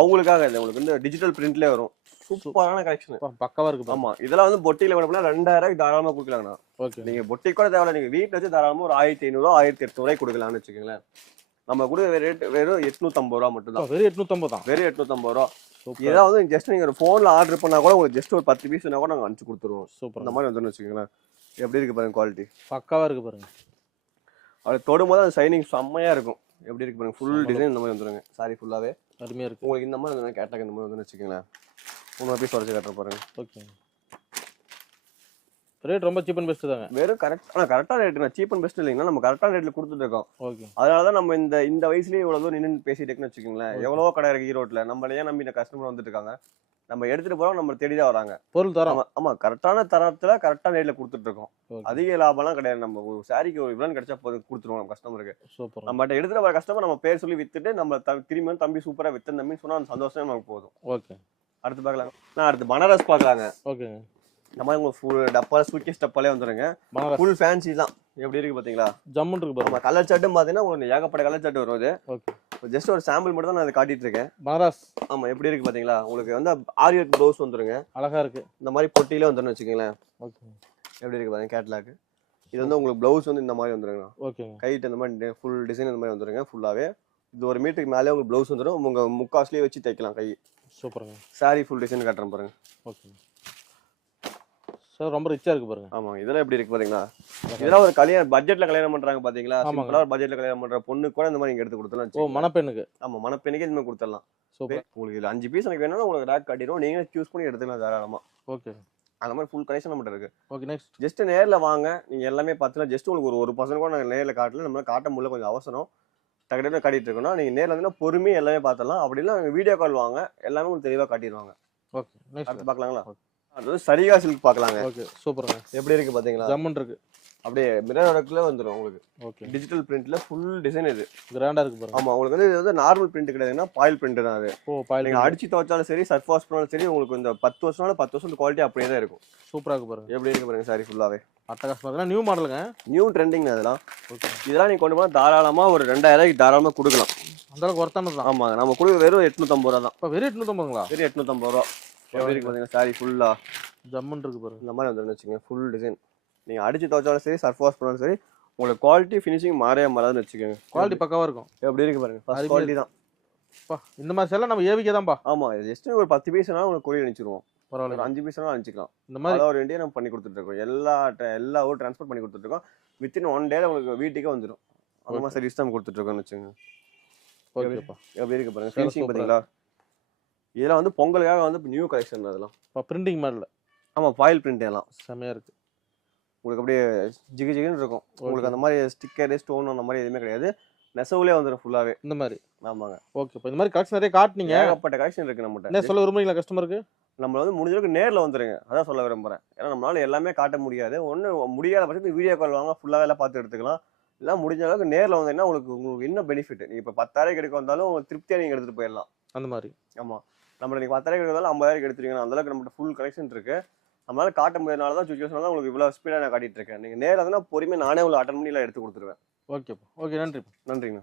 அவங்களுக்காக இது உங்களுக்கு வந்து டிஜிட்டல் பிரிண்ட்லேயே வரும். சூப்பரான கலெக்ஷன்
பக்காவா இருக்கு
ஆமா இதெல்லாம் வந்து பொட்டியில வேணும்னா ரெண்டாயிரம் தாராளமா கொடுக்கலாங்கண்ணா.
ஓகே.
நீங்க பொட்டி கூட தேவையில்ல நீங்க வீட்டுல வச்சு தாராளமா ஒரு ஆயிரத்தி ஐநூறு ஆயிரத்தி எட்நூறு கொடுக்கலாம்னு வச்சுக்கோங்களேன். நம்ம கூட ரேட் வெறும் எட்நூத்தம்பது ரூபா மட்டும் தான்
வெறும் எட்நூத்தம்பது தான்.
வெறும் எட்நூத்தம்பது ரூபா. இதான் வந்து ஜஸ்ட் நீங்க ஒரு போன்ல ஆர்டர் பண்ணா கூட உங்களுக்கு ஜஸ்ட் ஒரு பத்து பீஸ் கூட நாங்க அனுப்பிச்சு கொடுத்துருவோம்.
சூப்பர்.
இந்த மாதிரி வந்துன்னு வச்சுக்கோங்களேன். எப்படி இருக்கு பாருங்க குவாலிட்டி
பக்காவா இருக்கு பாருங்க.
அது தொடும்போது அந்த ஷைனிங் செம்மையா இருக்கும். எப்படி இருக்கு பாருங்க ஃபுல் டிசைன் இந்த மாதிரி வந்துருங்க. சாரி ஃபுல்லாவே
அருமையா இருக்கு.
உங்களுக்கு இந்த மாதிரி வந்து கேட்டாங்க இந்த மாதிரி வந்து வச்சுக்கோங்களேன். மூணு பீஸ் உடச்சு கட்டுற பாருங்க
ஓகே ரேட் ரொம்ப சீப் அண்ட் பெஸ்ட் தாங்க.
வெறும் கரெக்ட் ஆனால் கரெக்டான ரேட்டுங்க சீப் அண்ட் பெஸ்ட் இல்லைங்கன்னா நம்ம கரெக்டான ரேட்ல கொடுத்துட்டு இருக்கோம்.
ஓகே
அதனால தான் நம்ம இந்த இந்த வயசுலயே இவ்வளவு தூரம் நின்று பேசிட்டு இருக்குன்னு வச்சுக்கோங்களேன் எவ்வளவோ கடை இருக்கு ஈரோட்ல நம்ம ஏன் நம்பி இந்த கஸ்டமர் வந்துட்டு இருக்காங்க? நம்ம எடுத்துட்டு போறோம் நம்ம தேடி தான் வராங்க.
பொருள் தரம்.
ஆமா கரெக்டான தரத்துல கரெக்டான ரேட்ல கொடுத்துட்டு இருக்கோம். அதிக லாபம்லாம் கிடையாது. நம்ம ஒரு சாரிக்கு ஒரு இவ்வளவு கிடைச்சா போதும் கொடுத்துருவோம் நம்ம கஸ்டமருக்கு
சூப்பர்
நம்ம எடுத்துட்டு வர கஸ்டமர் நம்ம பேர் சொல்லி வித்துட்டு நம்ம த- திரும்பி வந்து தம்பி சூப்பரா வித்தன் தம்பின்னு சொன்னா அந்த சந்தோஷமே நமக்கு போதும்.
ஓகே
அடுத்து பார்க்கலாம். நான் அடுத்து பனாரஸ் பார்க்கலாங்க.
ஓகேங்க.
மாதிரி உங்களுக்கு ஃபுல் டப்பா சூட்கேஸ் டப்பாலே வந்துருங்க. ஃபுல் ஃபேன்சி தான். எப்படி இருக்கு பாத்தீங்களா?
ஜம்முன்னு இருக்கு பாருங்க.
நம்ம கலர் சட்டும் பாத்தீங்கன்னா உங்களுக்கு ஏகப்பட்ட கலர் சட்டு வரும் இது
ஓகே.
ஜஸ்ட் ஒரு சாம்பிள் மட்டும் தான் நான் காட்டிட்டு இருக்கேன்.
பனாரஸ்.
ஆமா எப்படி இருக்கு பாத்தீங்களா? உங்களுக்கு வந்து ஆரி ஒர்க் ப்ளவுஸ் வந்துருங்க.
அழகா இருக்கு.
இந்த மாதிரி பொட்டியில வந்துருன்னு வச்சுக்கோங்களேன்.
ஓகே.
எப்படி இருக்கு பாருங்க கேட்லாக் இது வந்து உங்களுக்கு ப்ளவுஸ் வந்து இந்த மாதிரி வந்துருங்க
ஓகேங்க.
கைட்டு இந்த மாதிரி ஃபுல் டிசைன் இந்த மாதிரி வந்துருங்க ஃபுல்லாவே இது ஒரு மீட்டருக்கு மேலே உங்களுக்கு ப்ளவுஸ் வந்துடும். உங்க முக்காஸ்லயே வச்சு தைக்கலாம் கை.
சூப்பருங்க.
சாரி ஃபுல் டிசைன் காட்டுறேன் பாருங்க.
ஓகே. சார் ரொம்ப ரிச்சா இருக்கு பாருங்க.
ஆமா இதெல்லாம் எப்படி இருக்கு பாத்தீங்களா? இதெல்லாம் ஒரு கல்யாணம் பட்ஜெட்ல கல்யாணம் பண்றாங்க பாத்தீங்களா. சிம்பிளா ஒரு பட்ஜெட்ல கல்யாணம் பண்ற பொண்ணு கூட இந்த மாதிரி இங்க எடுத்து
ஓ
கொடுத்தலாம்
மணப்பெண்ணுக்கு.
ஆமா மணப்பெண்ணுக்கே இந்த மாதிரி கொடுத்துடலாம்.
சூப்பர்.
உங்களுக்கு இதுல அஞ்சு பீஸ் எனக்கு வேணும்னா உங்களுக்கு ரேக் காட்டிடும் நீங்க சூஸ் பண்ணி எடுத்துக்கலாம் தாராளமா.
ஓகே.
அந்த மாதிரி ஃபுல் கனெக்ஷன் நம்மகிட்ட இருக்கு.
ஓகே நெக்ஸ்ட்
ஜஸ்ட் நேர்ல வாங்க. நீங்க எல்லாமே பார்த்துலாம் ஜஸ்ட் உங்களுக்கு ஒரு ஒரு பர்சன்ட் கூட நாங்கள் நேர்ல காட்டல. நம்மளால காட்ட முடியல கொஞ்சம் அவசரம். டக்கு காட்டிட்டு இருக்கோம்னா நீங்க நேர்ல வந்து பொறுமையா எல்லாமே பார்த்தலாம் அப்படி இல்லை வீடியோ கால் வாங்க. எல்லாமே உங்களுக்கு தெளிவா காட்டிடுவாங்க.
ஓகே
அடுத்து பார்க்கலாங்களா அது வந்து சரிகா சில்க் பார்க்கலாங்க
ஓகே சூப்பருங்க
எப்படி இருக்கு பாத்தீங்களா?
ஜம்முன்னு இருக்கு.
அப்படியே மிரர் ஒர்க்ல வந்துடும் உங்களுக்கு.
ஓகே
டிஜிட்டல் பிரிண்ட்ல ஃபுல் டிசைன் இது.
கிராண்டா இருக்கு பாருங்க.
ஆமா உங்களுக்கு வந்து இது வந்து நார்மல் பிரிண்ட் கிடையாதுன்னா பாயில் பிரிண்ட் தான் அது.
ஓ பாயில்
நீங்க அடிச்சு துவைச்சாலும் சரி சர்ஃப் வாஷ் பண்ணாலும் சரி உங்களுக்கு இந்த பத்து வருஷம்னாலும் பத்து வருஷம் குவாலிட்டி அப்படியே தான் இருக்கும்.
சூப்பரா இருக்கு பாருங்க.
எப்படி இருக்கு பாருங்க சாரி ஃபுல்லாவே
அட்டகாசமா இருக்கு நியூ மாடலுங்க
நியூ ட்ரெண்டிங் அதெல்லாம்
ஓகே
இதெல்லாம் நீங்க கொண்டு போனா தாராளமா ஒரு ரெண்டாயிரம் தாராளமா கொடுக்கலாம்.
அந்த அளவுக்கு ஒர்த்தானது தான்.
ஆமாங்க நம்ம கொடுக்க வெறும் எட்நூத்தம்பது ரூபா தான்.
இப்போ வெறும் எட்நூத்தம்பதுங்களா?
வெறும் எட்நூத்தம்பது ரூபா. எப்படி இருக்கு பாத்தீங்கன்னா சாரி ஃபுல்லா
ஜம்முன்னு இருக்கு பாருங்க.
இந்த மாதிரி வந்துருந்து வச்சுக்கோங்க ஃபுல் டிசைன் நீங்க அடிச்சு துவைச்சாலும் சரி சர்ஃப் வாஷ் பண்ணாலும் சரி உங்களுக்கு குவாலிட்டி ஃபினிஷிங் மாறவே மாறாதுன்னு வச்சுக்கோங்க.
குவாலிட்டி பக்காவா இருக்கும்.
எப்படி இருக்கு பாருங்க ஃபர்ஸ்ட் குவாலிட்டி தான்.
இந்த மாதிரி செல்லாம் நம்ம ஏவிக்கே தான்ப்பா
ஆமா ஜஸ்ட் ஒரு பத்து பீஸ்னா உங்களுக்கு கொரியர் அனுப்பிச்சிருவோம். ஒரு
பரவாயில்ல
அஞ்சு பீஸ்னா அனுப்பிச்சிக்கலாம்.
இந்த மாதிரி
ஓவர் இந்தியா நம்ம பண்ணி கொடுத்துட்டு இருக்கோம். எல்லா எல்லா ஊர் ட்ரான்ஸ்போர்ட் பண்ணி கொடுத்துட்டு இருக்கோம். வித்தின் ஒன் டேல உங்களுக்கு வீட்டுக்கே வந்துடும் அந்த மாதிரி சர்வீஸ் தான் கொடுத்துட்டு இருக்கோம்னு வச்சுங்க
ஓகேப்பா
எப்படி இருக்கு? பாருங்க ஃபினிஷிங்
சூப்பரா
பாத்தீங்களா இதெல்லாம் வந்து பொங்கலுக்காக வந்து நியூ கலெக்ஷன் அதெல்லாம்
இப்போ பிரிண்டிங் மாடல்
ஆமா ஃபாயில் பிரிண்ட் எல்லாம்.
செமையா இருக்கு.
உங்களுக்கு அப்படியே ஜிகு ஜிகுன்னு இருக்கும். உங்களுக்கு அந்த மாதிரி ஸ்டிக்கர் ஸ்டோன் அந்த மாதிரி எதுவுமே கிடையாது. நெசவுலேயே வந்துடும் ஃபுல்லாவே
இந்த மாதிரி?
ஆமாங்க.
ஓகேப்பா இந்த மாதிரி கலெக்ஷன் நிறைய காட்டுனீங்க.
ஏகப்பட்ட கலெக்ஷன் இருக்கு நம்மகிட்ட.
என்ன சொல்ல விரும்புறீங்களா கஸ்டமருக்கு
நம்ம வந்து முடிஞ்ச அளவுக்கு நேர்ல வந்துருங்க. அதான் சொல்ல விரும்புறேன். ஏன்னா நம்மளால எல்லாமே காட்ட முடியாது. ஒண்ணு முடியாத பட்சத்துக்கு வீடியோ கால் வாங்க ஃபுல்லாக எல்லாம் பார்த்து எடுத்துக்கலாம். இல்லை முடிஞ்ச அளவுக்கு நேர்ல வந்தீங்கன்னா உங்களுக்கு உங்களுக்கு இன்னும் பெனிஃபிட் நீங்க இப்போ பத்தாயிரம் எடுக்க வந்தாலும் உங்களுக்கு திருப்தியா நீங்க எடுத்துட்டு போயிடலாம்.
அந்த மாதிரி.
ஆமா. நம்ம நீங்க பத்தாயிரம் எடுத்தாலும் ஐம்பதாயிரம் எடுத்துருக்கீங்க அந்த அளவுக்கு நம்மகிட்ட ஃபுல் கலெக்ஷன் இருக்கு. நம்மளால காட்ட முடியாதனால தான் சுச்சுவேஷன் தான் உங்களுக்கு இவ்வளவு ஸ்பீடா நான் காட்டிட்டு இருக்கேன். நீங்க நேரா இருந்தா பொறுமையா நானே உங்களுக்கு அட்டன் பண்ணி எடுத்து கொடுத்துருவேன்.
ஓகேப்பா ஓகே நன்றிப்பா.
நன்றிங்க